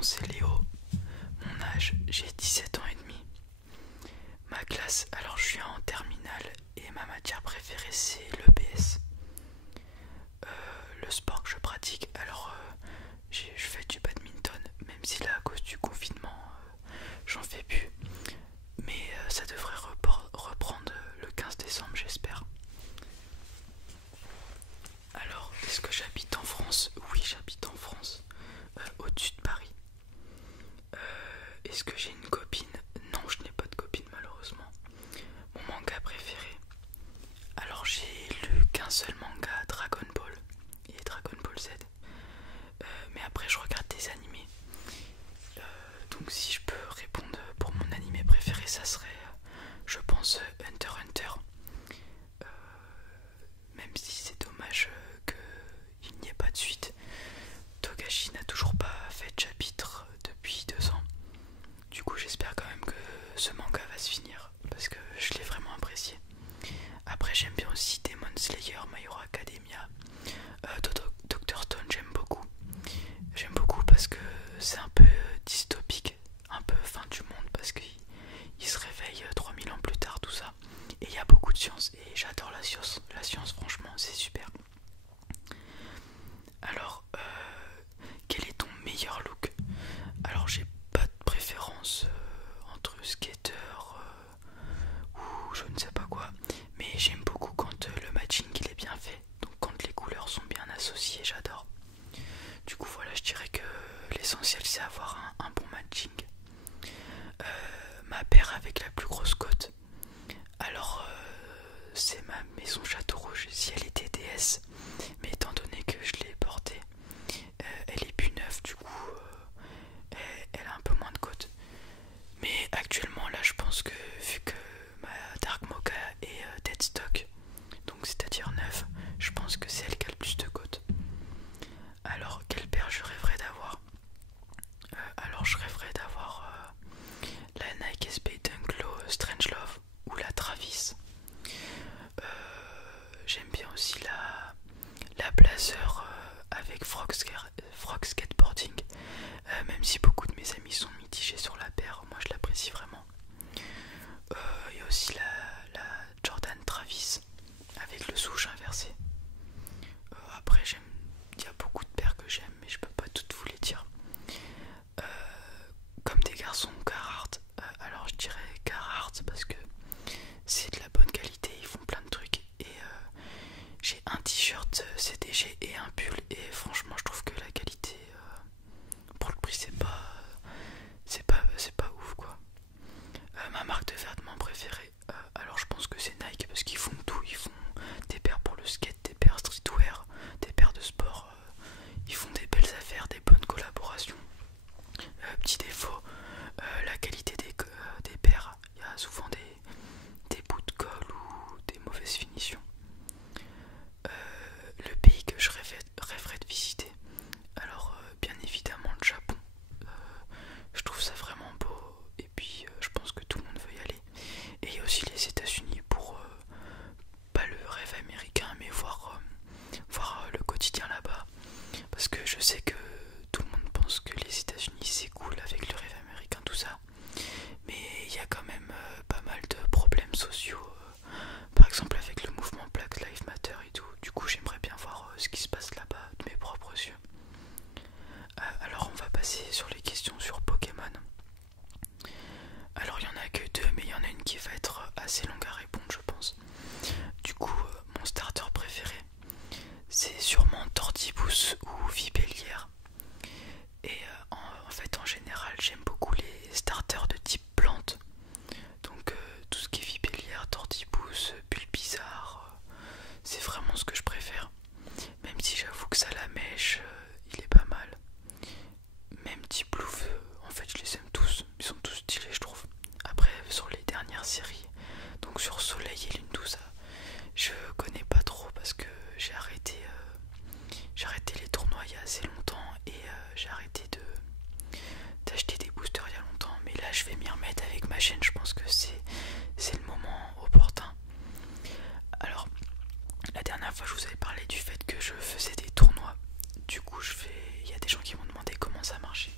nom c'est Léo, mon âge j'ai 17 ans et demi. Ma classe, alors je suis en terminale et ma matière préférée c'est l'EPS. Le sport que je pratique, alors je fais du badminton, même si là à cause du confinement j'en fais plus. Mais ça devrait reprendre le 15 décembre j'espère. Alors, est-ce que j'habite en France? Oui, j'habite en France, au-dessus de Paris. Est-ce que j'ai une copine? Non, je n'ai pas de copine malheureusement. Mon manga préféré? Alors j'ai lu qu'un seul manga, Dragon Ball et Dragon Ball Z. Mais après je regarde des animés. Donc si je peux répondre pour mon animé préféré, ça serait, je pense, Hunter x Hunter. Même si c'est dommage qu'il n'y ait pas de suite. Togashi n'a toujours pas fait de chapitre depuis 2 ans. Du coup j'espère quand même que ce manga va se finir parce que je l'ai vraiment apprécié. Après j'aime bien aussi Demon Slayer, My Hero Academia, Dr Stone j'aime beaucoup. J'aime beaucoup parce que c'est un peu dystopique, un peu fin du monde parce qu'il se réveille 3000 ans plus tard tout ça. Et il y a beaucoup de science et j'adore la science franchement c'est super. Alors quel est ton meilleur look? Alors j'ai pas de préférence entre skater ou je ne sais pas quoi, mais j'aime beaucoup quand le matching il est bien fait, donc quand les couleurs sont bien associées j'adore. Du coup voilà, je dirais que l'essentiel c'est avoir un bon matching. Ma paire avec la plus grosse cote, alors c'est ma maison Château Rouge si elle était DS, mais étant donné que je l'ai portée, elle est plus neuve du coup elle a un peu moins de cote. Mais actuellement là je pense que vu que ma Dark Mocha est dead stock, donc c'est à dire neuve, je pense que c'est elle qui a le plus de cote. Alors quelle paire je rêverais d'avoir? Alors je rêverais d'avoir la Nike SB Dunk Low Strangelove ou la Travis. J'aime bien aussi la Blazer avec Frog Skateboarding. Même si beaucoup de mes amis sont mitigés sur la paire, moi je l'apprécie vraiment. Il y a aussi la Jordan Travis avec le souche inversé. Après il y a beaucoup de paires que j'aime mais je peux pas toutes vous les dire. Comme des garçons Carhartt, alors je dirais Carhartt parce que c'est de la bonne qualité, ils font plein de trucs et j'ai un t-shirt CDG et un pull et franchement je trouve que la qualité pour le prix c'est pas ouf quoi. Ma marque de vêtements préférée, alors je pense que c'est Nike parce qu'ils font tout, ils font des paires pour le skate, des paires streetwear, des paires de sport, ils font des belles affaires, des bonnes collaborations. Petit défaut, la qualité des paires, il y a souvent des bouts de colle ou des mauvaises finitions. Le pays que je rêverais de visiter, alors bien évidemment le Japon. Je trouve ça vraiment beau et puis je pense que tout le monde veut y aller. Et il y a aussi les États-Unis pour pas le rêve américain mais voir le quotidien là-bas. Parce que je sais que tout le monde pense que les États-Unis c'est cool avec le rêve américain, tout ça. Mais il y a quand même pas mal de problèmes sociaux. Par exemple avec le mouvement Black Lives Matter et tout. Du coup j'aimerais bien voir ce qui se passe là-bas de mes propres yeux. Alors on va passer sur les questions sur Pokémon. Alors il n'y en a que deux mais il y en a une qui va être assez longue à répondre je pense. Du coup mon starter préféré c'est sûrement Tortibus ou Vipellière. Et en fait en général j'aime beaucoup les starters de type plante. Donc tout ce qui est Vipellière, Tortibus, Bulbizarre, c'est vraiment ce que je préfère. Même si j'avoue que Salamèche, il est pas mal. Même type Plouf, en fait je les aime tous, ils sont tous stylés je trouve. Après sur les dernières séries, donc sur Soleil et Lune, tout ça, je connais pas trop parce que j'ai arrêté les tournois il y a assez longtemps et j'ai arrêté d'acheter des boosters il y a longtemps. Mais là je vais m'y remettre avec ma chaîne, je pense que c'est le moment opportun. Alors la dernière fois je vous avais parlé du fait que je faisais des tournois. Du coup il y a des gens qui m'ont demandé comment ça marchait.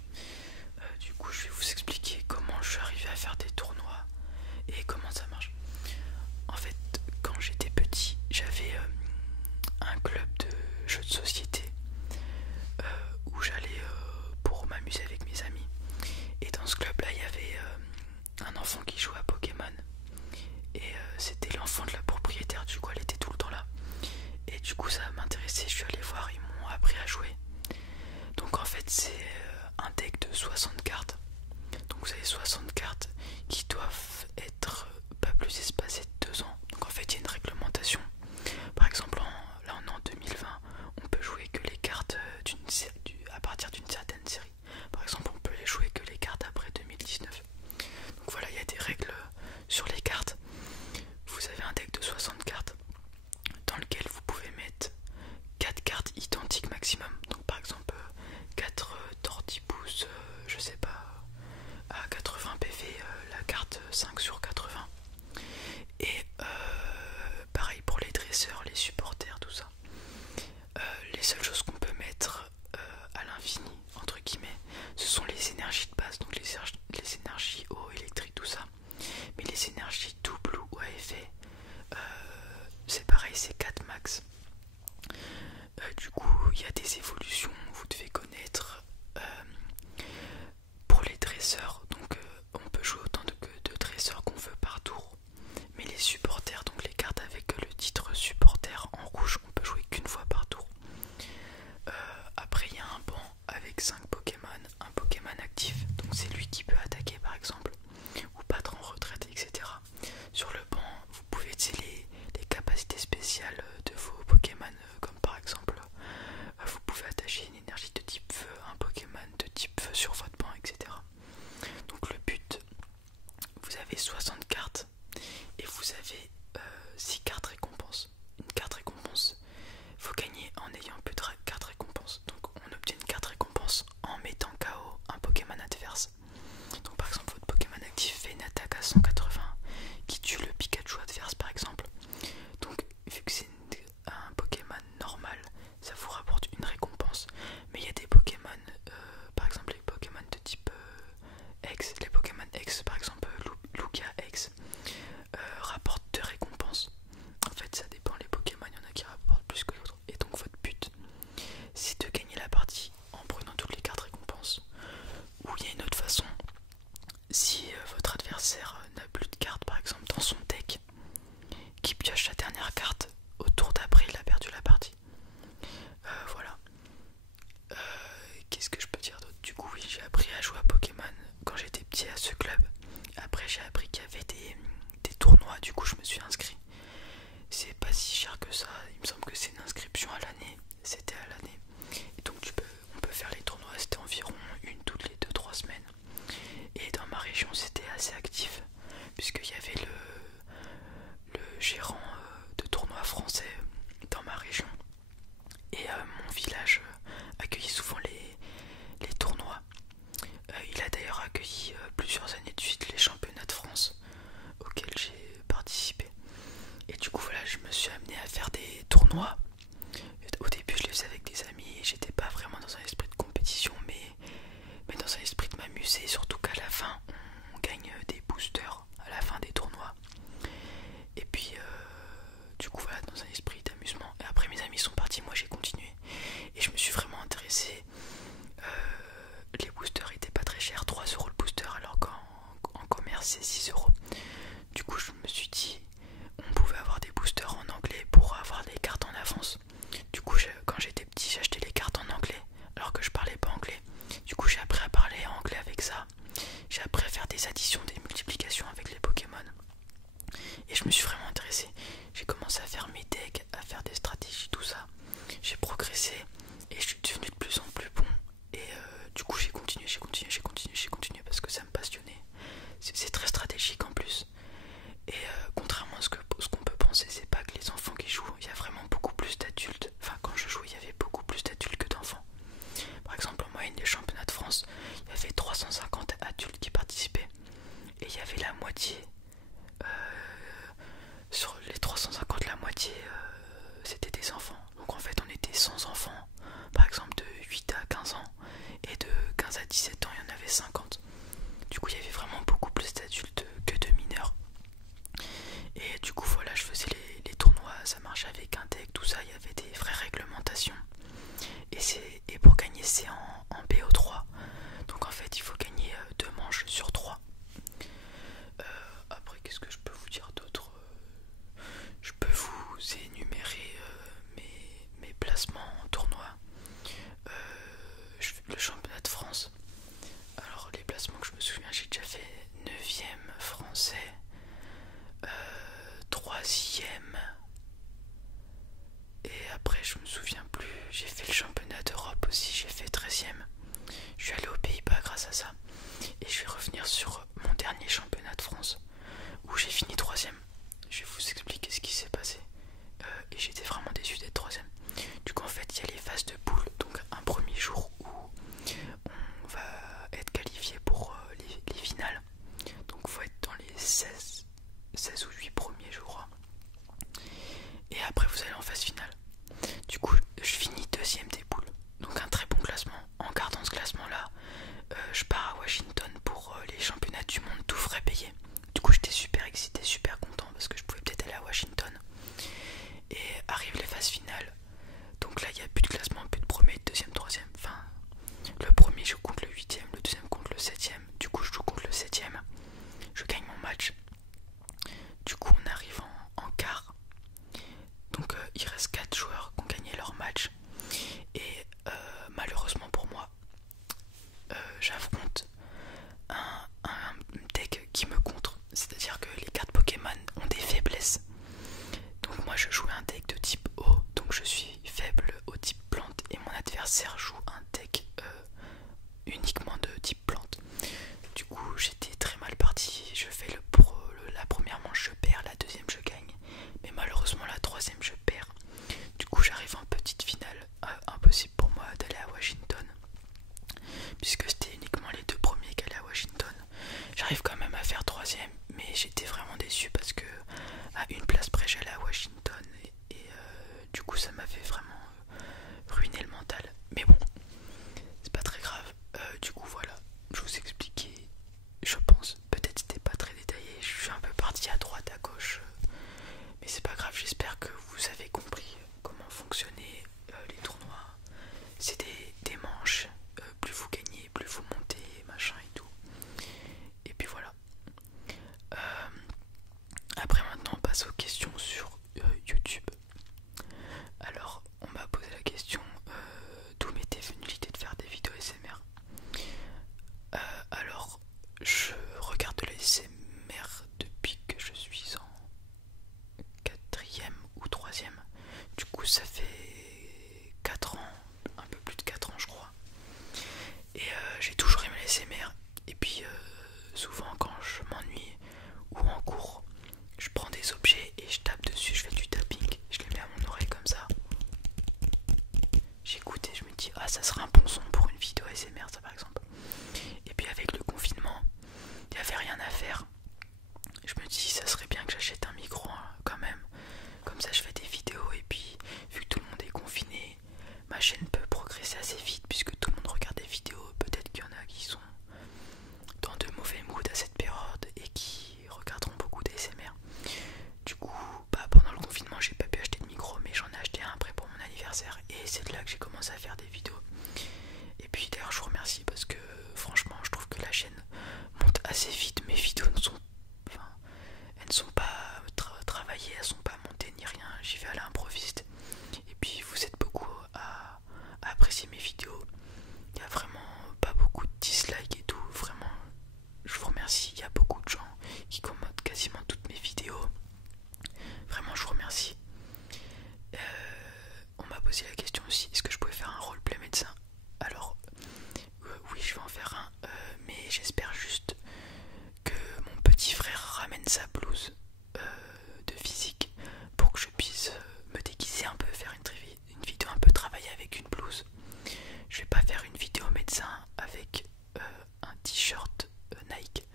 de 60 cartes. Donc vous avez 60 cartes qui doivent être pas plus espacées de 2 ans. Donc en fait il y a une réglementation. Par exemple là on est en 2020, on peut jouer que les cartes à partir d'une certaine série. Par exemple on peut les jouer que les cartes après 2019. Donc voilà, il y a des règles sur les cartes. Vous avez un deck de 60 cartes dans lequel vous pouvez mettre 4 cartes identiques maximum. Donc par exemple 4 Tortibus, je sais pas, à 80 PV, la carte 5 sur 80. Et pareil pour les dresseurs, les supporters, tout ça. Les seules choses qu'on peut mettre à l'infini, entre guillemets, ce sont les énergies de base, donc les énergies eau, électrique, tout ça. Mais les énergies double ou à effet, c'est pareil, c'est 4 max. Du coup, il y a des évolutions, vous devez connaître. Pour les dresseurs, donc on peut jouer autant de dresseurs qu'on veut par tour. Mais les supporters, donc les cartes avec le titre supporter en rouge, on peut jouer qu'une fois par tour. Après il y a un banc avec 5 Pokémon, un Pokémon actif, donc c'est lui qui peut attaquer par exemple, ou battre en retraite, etc. Sur le banc, vous pouvez utiliser les capacités spéciales de vos Pokémon, comme par exemple, vous pouvez attacher une énergie de type feu, un Pokémon de type feu sur votre banc, etc. Donc le but, vous avez 60 cartes et vous avez 6 cartes récompenses. Une carte récompense, il faut gagner en ayant plus de cartes récompenses. Donc on obtient une carte récompense en mettant KO un Pokémon adverse. Donc par exemple votre Pokémon actif fait une attaque à 180 qui tue le Pikachu adverse par exemple. Donc vu que c'est un Pokémon normal, ça vous rapporte une récompense. Mais il y a des Pokémon, par exemple les Pokémon de type X, les Pokémon X par exemple Lugia X rapportent 2 récompenses. En fait ça dépend, les Pokémon il y en a qui rapportent plus que d'autres. Et donc votre but c'est de gagner la partie en prenant toutes les cartes récompenses. Ou il y a une autre façon, si votre adversaire n'a plus de cartes par exemple dans son deck, qui pioche sa dernière carte, au tour d'après il a perdu la partie. Voilà. Qu'est-ce que je peux dire d'autre? Du coup oui, j'ai appris à jouer à Pokémon quand j'étais petit à ce club. Après j'ai appris qu'il y avait des tournois, du coup je me suis inscrit. C'est pas si cher que ça, il me semble que c'est une inscription à l'année. C'était à l'année. Et donc on peut faire les tournois, c'était environ une toutes les 2-3 semaines. Et dans ma région c'était assez actif, puisqu'il y avait le gérant de tournois français dans ma région. Et mon village accueillait souvent les tournois. Il a d'ailleurs accueilli plusieurs années de suite les championnats de France auxquels j'ai participé. Et du coup voilà, je me suis amené à faire des tournois. Au début je les faisais avec des amis et j'étais pas vraiment dans un esprit de compétition, mais dans un esprit de m'amuser, surtout qu'à la fin on gagne des boosters à la fin des tournois. Et puis du coup voilà, dans un esprit d'amusement. Et après mes amis sont partis, moi j'ai continué. Et je me suis vraiment intéressé. Les boosters étaient pas très chers, 3 € le booster, alors qu'en commerce c'est 6 €. Du coup je me suis dit on pouvait avoir des boosters en anglais pour avoir des cartes en avance. Du coup quand j'étais petit j'achetais les cartes en anglais alors que je parlais pas anglais. Du coup j'ai appris à parler anglais avec ça. J'ai appris à faire des additions, des multiplications avec les Pokémon. Et je me suis vraiment intéressé. J'ai commencé à faire mes decks, à faire des stratégies, tout ça. J'ai progressé et je suis devenu de plus en plus bon. Et du coup j'ai continué parce que ça me passionnait. C'est très stratégique en plus. Et contrairement à ce qu'on peut penser, c'est pas que les enfants qui jouent, il y a vraiment beaucoup plus d'adultes. Enfin quand je jouais il y avait beaucoup plus d'adultes que d'enfants. Par exemple en moyenne des championnats de France, il y avait 350 adultes qui participaient. Et il y avait la moitié, sur les 350, la moitié c'était des enfants. Donc en fait on était 100 enfants, par exemple de 8 à 15 ans. Et de 15 à 17 ans il y en avait 50. Du coup il y avait vraiment beaucoup plus d'adultes que de mineurs. Et du coup voilà, je faisais les tournois, ça marchait avec un deck, tout ça, il y avait des vraies réglementations. Et pour gagner c'est en BO3. Donc en fait il faut gagner 2 manches sur 3. Après qu'est-ce que je peux vous dire d'autre? Je peux vous énumérer mes placements en tournoi. Le championnat de France, championnat du monde tout frais payé. Du coup j'étais super excité, super content parce que je pouvais peut-être aller à Washington. Et arrivent les phases finales. Donc là il n'y a plus de classement, plus de premier, deuxième, troisième. Enfin, le premier joue contre le huitième, le deuxième contre le septième. Du coup je joue contre le septième. Je gagne mon match. Du coup on arrive en quart. Donc il reste 4 joueurs qui ont gagné leur match. Et malheureusement pour moi, j'affronte un deck qui me contre. C'est-à-dire que les cartes Pokémon ont des faiblesses. Donc moi je joue un deck de type eau, donc je suis faible au type plante. Et mon adversaire joue un deck uniquement de type plante. Du coup j'étais très mal parti. Je fais la première manche je perds, la deuxième je gagne. Mais malheureusement la troisième je perds. Du coup j'arrive en petite finale. Impossible pour moi d'aller à Washington, puisque c'était uniquement les deux premiers qui allaient à Washington. J'arrive quand même à faire troisième, mais j'étais vraiment déçu parce que à une place près j'allais à Washington et du coup ça m'avait vraiment ruiné le mental. Mais bon, c'est pas très grave. Du coup voilà, je vous expliquais, je pense, peut-être c'était pas très détaillé, je suis un peu parti à droite, à gauche, mais c'est pas grave, j'espère que vous avez compris comment fonctionnaient les tournois. C'est des manches, plus vous gagnez, plus vous montez, machin et tout. Et puis voilà. Après maintenant on passe aux questions sur YouTube. Alors on m'a posé la question d'où m'était venue l'idée de faire des vidéos ASMR. Alors je regarde le ASMR depuis que je suis en 4ème ou 3ème. Du coup ça fait 4 ans, un peu plus de 4 ans je crois. Et j'ai toujours aimé l'ASMR. Et puis souvent quand je m'ennuie ou en cours, je prends des objets et je tape dessus, je fais du tapping, je les mets à mon oreille comme ça. J'écoute et je me dis ah ça serait un bon son pour une vidéo ASMR ça par exemple. Et puis avec le confinement, il n'y avait rien à faire. Je me dis ça serait bien que j'achète un micro hein, quand même. Comme ça je fais des vidéos et puis vu que tout le monde est confiné, ma chaîne peut progresser assez vite puisque tout le monde regarde des vidéos. Peut-être qu'il y en a qui sont dans de mauvais moods à cette période et qui regarderont beaucoup d'ASMR. Du coup, pendant le confinement, j'ai pas pu acheter de micro, mais j'en ai acheté un après pour mon anniversaire et c'est de là que j'ai commencé à faire des vidéos. Et puis d'ailleurs, je vous remercie parce que franchement, je trouve que la chaîne monte assez vite. Mes vidéos elles ne sont pas travaillées, elles sont pas montées ni rien. J'y vais à l'improviste. Et puis vous êtes beaucoup à apprécier mes vidéos. Il y a vraiment pas beaucoup de dislikes et tout. Vraiment, je vous remercie. Il y a beaucoup de gens qui commentent quasiment toutes mes vidéos. Vraiment, je vous remercie. On m'a posé la question aussi, est-ce que je pouvais faire un roleplay médecin? Alors, oui, je vais en faire un, mais j'espère juste que mon petit frère ramène sa blouse de physique pour que je puisse me déguiser un peu, faire une vidéo un peu travaillée avec une blouse. Je vais pas faire une vidéo médecin avec un t-shirt Nike.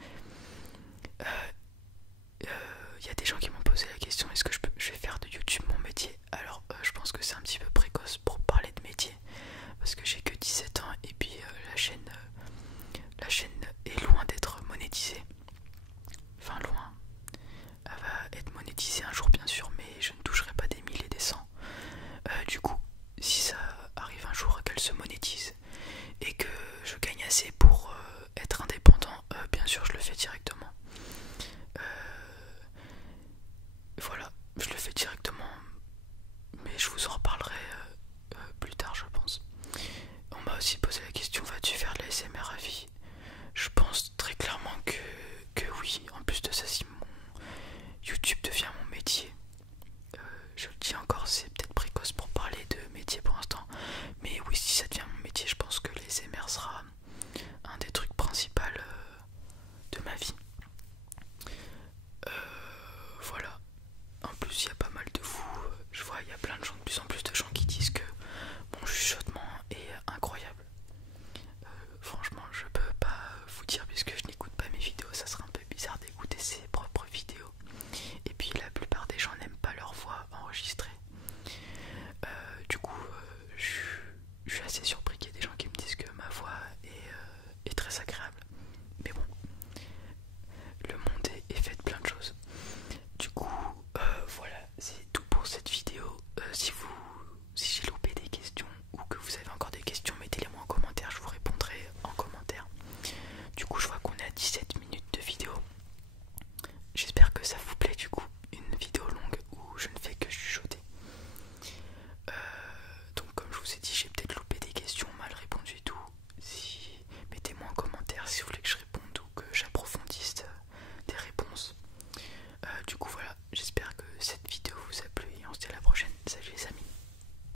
Il y a des gens qui m'ont posé la question, est-ce que je vais faire de YouTube mon métier? Alors je pense que c'est un petit peu précoce pour parler de métier parce que j'ai que 17 ans et puis la chaîne est loin d'être monétisée. Enfin loin. Elle va être monétisée un jour bien sûr, mais je ne toucherai pas des 1000 et des 100. Du coup, si ça arrive un jour qu'elle se monétise et que je gagne assez pour être indépendant, bien sûr je le fais directement. Voilà, je le fais directement, mais je vous en reparlerai plus tard je pense. On m'a aussi posé la question, vas-tu faire de la l'ASMR à vie? Je pense très clairement que oui. En plus de ça, si mon YouTube devient mon métier, je le dis encore, c'est peut-être précoce pour parler de métier pour l'instant, mais oui, si ça devient mon métier, je pense que les ASMR sera un des trucs principaux de ma vie. si vous